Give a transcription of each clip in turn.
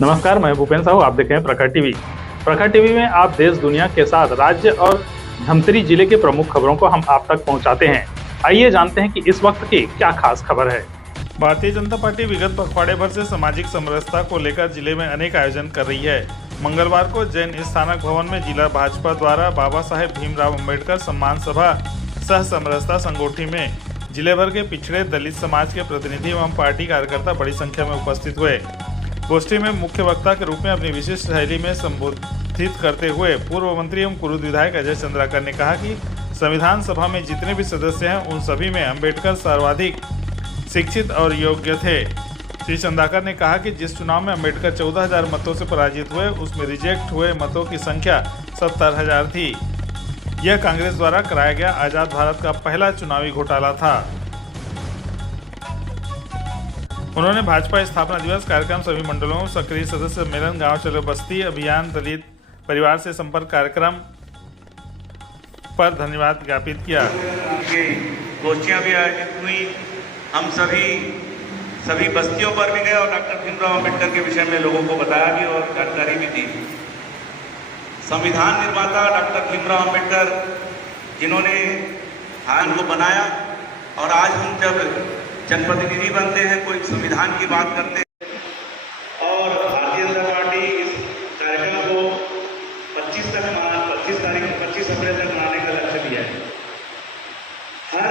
नमस्कार, मैं भूपेन साहू। आप देख रहे हैं प्रखर टीवी। प्रखर टीवी में आप देश दुनिया के साथ राज्य और धमतरी जिले के प्रमुख खबरों को हम आप तक पहुंचाते हैं। आइए जानते हैं कि इस वक्त की क्या खास खबर है। भारतीय जनता पार्टी विगत पखवाड़े भर से सामाजिक समरसता को लेकर जिले में अनेक आयोजन कर रही है। मंगलवार को जैन स्थानक भवन में जिला भाजपा द्वारा बाबा साहेब भीमराव अंबेडकर सम्मान सभा सह समरसता संगोष्ठी में जिले भर के पिछड़े दलित समाज के प्रतिनिधि एवं पार्टी कार्यकर्ता बड़ी संख्या में उपस्थित हुए। गोष्ठी में मुख्य वक्ता के रूप में अपनी विशिष्ट शैली में संबोधित करते हुए पूर्व मंत्री एवं कुरुद विधायक अजय चंद्राकर ने कहा कि संविधान सभा में जितने भी सदस्य हैं उन सभी में अंबेडकर सर्वाधिक शिक्षित और योग्य थे। श्री चंद्राकर ने कहा कि जिस चुनाव में अंबेडकर 14,000 मतों से पराजित हुए उसमें रिजेक्ट हुए मतों की संख्या 70,000 थी। यह कांग्रेस द्वारा कराया गया आजाद भारत का पहला चुनावी घोटाला था। उन्होंने भाजपा स्थापना दिवस कार्यक्रम, सभी मंडलों, सक्रिय सदस्य सम्मेलन, गांव चलो बस्ती अभियान, दलित परिवार से संपर्क कार्यक्रम पर धन्यवाद ज्ञापित किया। गोष्ठियाँ भी आयोजित हुई, हम सभी बस्तियों पर भी गए और डॉक्टर भीमराव अंबेडकर के विषय में लोगों को बताया भी और जानकारी भी दी। संविधान निर्माता डॉक्टर भीमराव अंबेडकर जिन्होंने भारत को बनाया और आज हम जब जनप्रतिनिधि बनते हैं, कोई संविधान की बात करते हैं और भारतीय जनता पार्टी इस कार्यक्रम को 25 अप्रैल तक मनाने का लक्ष्य लिया है। हर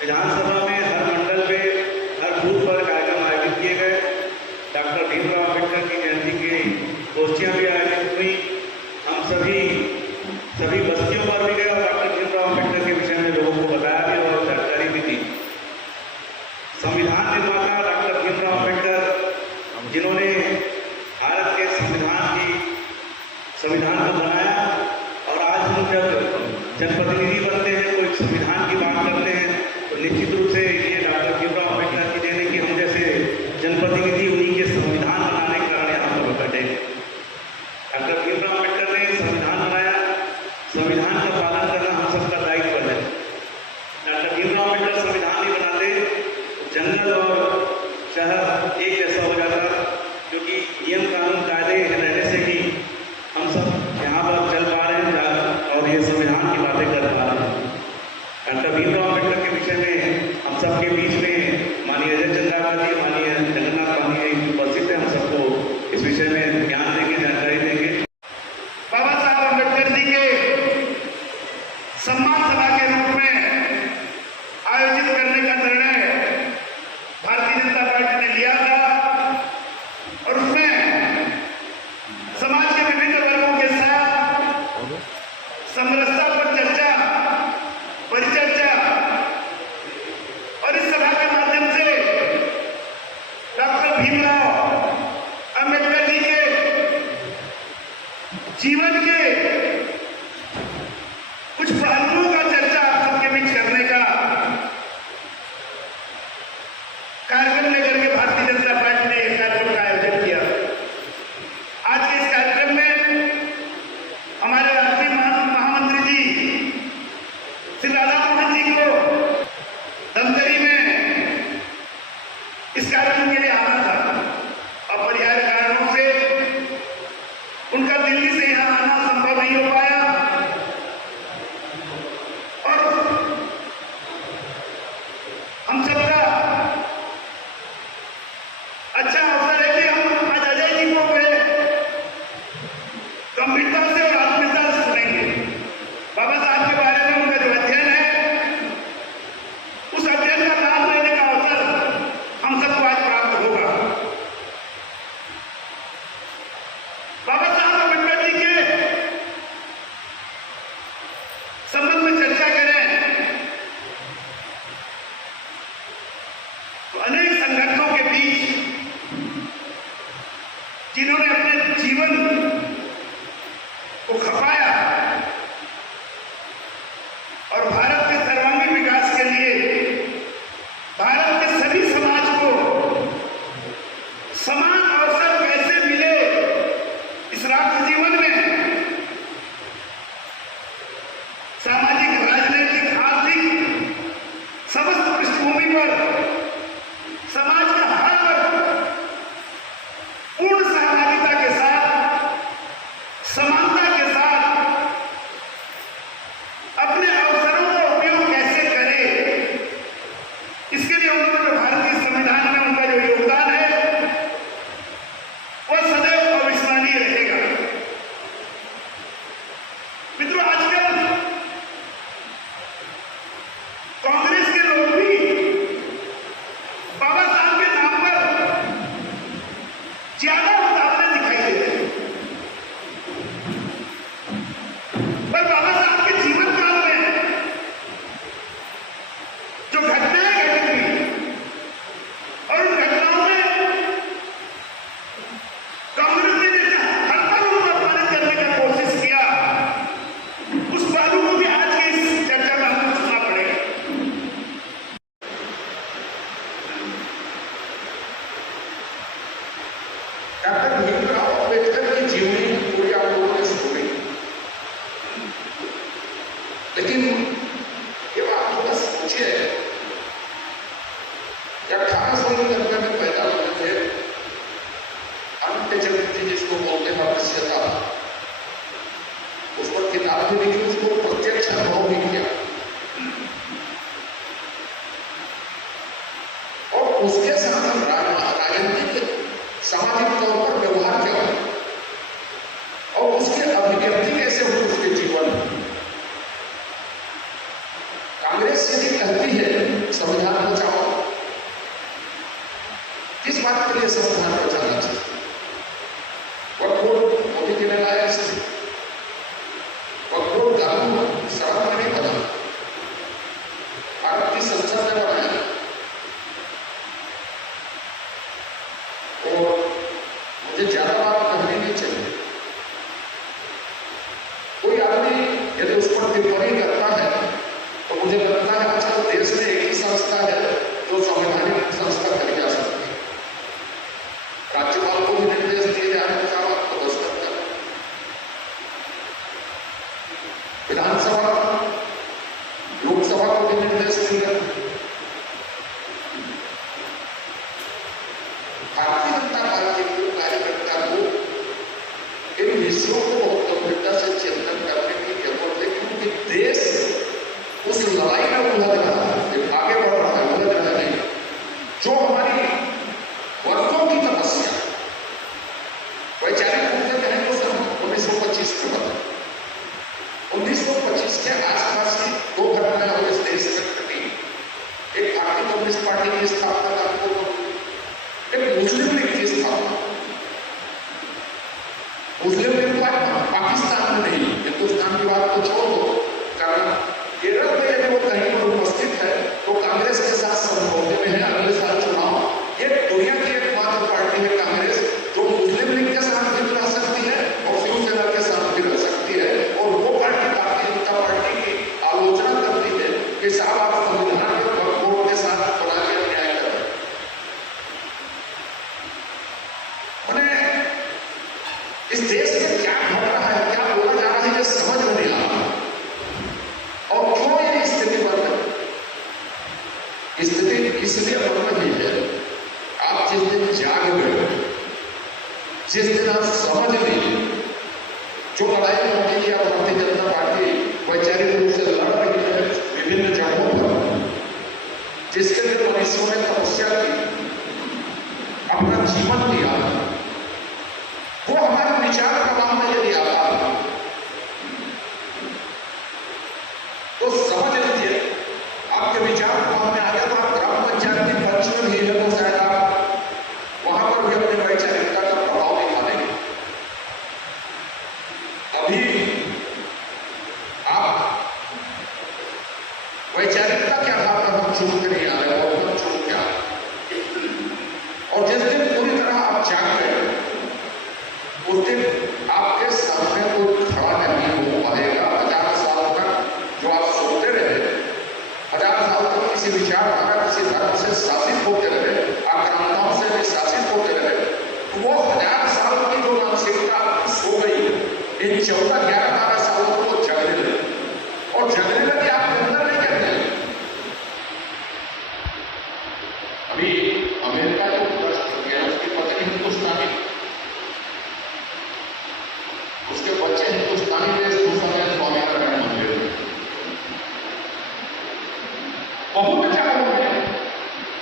विधानसभा में, हर मंडल में, हर बूथ पर कार्यक्रम आयोजित किए गए। डॉक्टर भीमराव अंबेडकर की जयंती की गोष्ठियाँ भी आयोजित हुई। हम सभी बस्तियों पर भी गए और डॉक्टर भीमराव अंबेडकर के विषय में लोगों को बताया भी और जानकारी भी दी। संविधान निर्माता डॉक्टर भीमराव अंबेडकर जिन्होंने भारत के संविधान को बनाया और आज हम जब जनप्रतिनिधि बनते हैं, कोई संविधान की बात करते हैं, तो निश्चित रूप से ये डॉक्टर भीमराव अंबेडकर की देन है कि हम जैसे जनप्रतिनिधि उन्हीं के संविधान बनाने के कारण यहाँ पर बैठे। डॉक्टर भीमराव अंबेडकर ने संविधान बनाया, संविधान का पालन करना हम सबका दायित्व है। डॉक्टर भीमराव अंबेडकर संविधान नहीं बनाते, जंगल और शहर एक जैसा हो जाता, क्योंकि नियम कानून कायदे रहने से ही हम सब यहाँ पर चल पा रहे हैं और ये संविधान की बातें कर पा रहे हैं। डॉक्टर भीमराव अंबेडकर के विषय में हम सबके बीच में माननीय अजय चंद्राकर जी, माननीय जगन्नाथ माननीय उपस्थित है। हम सबको इस विषय में ज्ञान देंगे, जानकारी देंगे। बाबा साहब अम्बेडकर जी के सम्मान सभा के रूप में आयोजित करने का निर्णय भारतीय जनता पार्टी ने लिया था और उसमें समाज के विभिन्न वर्गों के साथ समरसता पर चर्चा, परिचर्चा और इस सभा के माध्यम से डॉक्टर भीमराव अंबेडकर जी के जीवन के कुछ पहलुओं का चर्चा आप सबके बीच करने का कार्यक्रम लेकर के भारतीय जनता पार्टी ने इस कार्यक्रम का आयोजन किया। आज के इस कार्यक्रम में हमारे राष्ट्रीय महामंत्री जी श्री राधा मोहन जी को धमतरी में इस कार्यक्रम के लिए आना था। अपरिहार्य कारणों से उनका दिल्ली से यहाँ आना संभव नहीं हो पाया और हम सबका अच्छा अवसर है कि हम आज अजय जी को गंभीरता से और आत्मीयता से सुनेंगे। बाबा साहब के बारे में उनका जो अध्ययन है, उस अध्ययन का लाभ लेने का अवसर हम सबको आज प्राप्त होगा। बाबा साहब अम्बेडकर जी के संबंध में चर्चा करें तो अनेक संगठनों के बीच जिन्होंने अपने जीवन को खपाया और भारत के सर्वांगीण विकास के लिए भारत के सभी समाज को समान अवसर कैसे मिले इस राष्ट्र जीवन में, सामाजिक, राजनीतिक, आर्थिक समस्त पृष्ठभूमि पर समाज का हर वर्ग पूर्ण ज्यादा उतावले दिखाई दे रहे हैं। पर बाबा साहब के जीवन काल में जो घटनाएं घटित हुई और उन घटनाओं में कांग्रेस ने जैसे हर पल उनको अपमानित करने का कोशिश किया, उस पहलू को भी आज की इस चर्चा में हमें सुनना पड़ेगा। डॉक्टर भीमराव अम्बेडकर की जीवनी पूरी आप लोगों ने सुनी, लेकिन ये बात थोड़ा सोचिए, 1891 में पैदा हुए थे अंत्य जगत जिसको बोलते हैं अवश्यता, उस पर किताब भी लिखी, उसको प्रत्यक्ष अनुभव भी किया और उसके साथ हम राजनीतिक सामाजिक तौर पर व्यवहार क्या हो और उसके अभिव्यक्ति कैसे हो उसके जीवन में। कांग्रेस यदि कहती है संविधान बचाओ, किस बात के लिए संविधान बचाना चाहिए? वक्फ मोदी जी ने लाया इसे, वक्फ कानून सड़क में नहीं बना, भारत की संसद ने बनाया और मुझे ज्यादा बात करनी नहीं चाहिए। कोई आदमी यदि उस पर टिप्पणी करता है तो मुझे लगता है आजकल देश में एक ही संस्था है जो संवैधानिक संस्था करी जा सकती है। राज्यपाल को भी निर्देश दिए जाए तो दस्तखत करें, विधानसभा लोकसभा को भी निर्देश दिए। भारतीय जनता पार्टी को कार्यकर्ता को इन विषयों को बहुत गंभीरता से चिंतन करने की जरूरत है, क्योंकि देश उस लड़ाई में उलझ रहा है, आगे बढ़ रहा है, उलझ रहा है, जो हमारी वर्षों की तपस्या वैचारिक रूप से कहें तो सन 1925 के बाद 1925 के आसपास की दो घटनाएं और इस देश में घटी। एक भारतीय कम्युनिस्ट पार्टी की स्थापना का एक मुस्लिम लीग की स्थापना। मुस्लिम लीग पाकिस्तान में नहीं, हिंदुस्तान की बात तो छोड़ दो, कारण केरल में यदि वो कहीं पर उपस्थित है तो कांग्रेस के साथ समझौते में है। अगले साल चुनाव, ये दुनिया की एकमात्र पार्टी है कांग्रेस जो मुस्लिम लीग के साथ भी रह सकती है और शिवसेना के साथ भी रह सकती है। और वो पार्टी भारतीय जनता पार्टी की आलोचना करती है कि साहब आप संविधान के वक्फ के साथ बड़ा के अन्याय कर रहे हैं। इस देश में क्या घट रहा है, क्या बोला जा रहा है, ये समझ में नहीं आ रहा। और क्यों ये स्थिति बन रही? स्थिति इसलिए बन रही है, आप जिस दिन जाग गए, जिस दिन आप समझ लिए जो लड़ाई मोदी या भारतीय जनता पार्टी वैचारिक रूप से लड़ रही है विभिन्न जगहों पर, जिसके लिए मनुष्यों ने तपस्या की, अपना जीवन दिया, वो हमारे विचार प्रवाह में यदि आता तो समझ लीजिए आपके विचार प्रवाह में आ गया तो आप ग्राम पंचायत की पक्ष में भी है तो शायद आप वहां पर भी अपनी वैचारिकता का प्रभाव दिखा देंगे। अभी आप वैचारिकता क्या था पर हम छूट नहीं आ रहे और हम छूट क्या, और जिस दिन पूरी तरह आप जाग गए उस दिन आपके सामने कोई खड़ा नहीं हो पाएगा। 1000 साल तक जो आप सोते रहे, 1000 साल तक किसी विचारधारा, किसी धर्म से शासित होते रहे, आक्रांताओं से भी शासित होते रहे, तो वो 1000 साल की जो मानसिकता सो गई, इन 14-11 सालों को जगने लगे और जगने लगे आपके अंदर नहीं कहते हैं। अभी अमेरिका जो राष्ट्रपति है उसकी पत्नी हिंदुस्तानी, उसके बच्चे हिंदुस्तानी वेशभूषा में स्वामीनारायण मंदिर में बहुत अच्छा हो गया।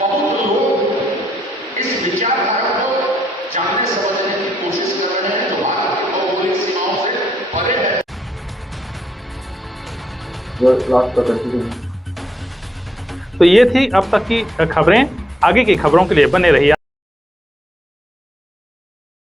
बहुत लोग इस विचारधारा को जानने समझने की कोशिश कर रहे हैं जो भारत की भौगोलिक सीमाओं से परे है। तो ये थी अब तक की खबरें। आगे की खबरों के लिए बने रहिए।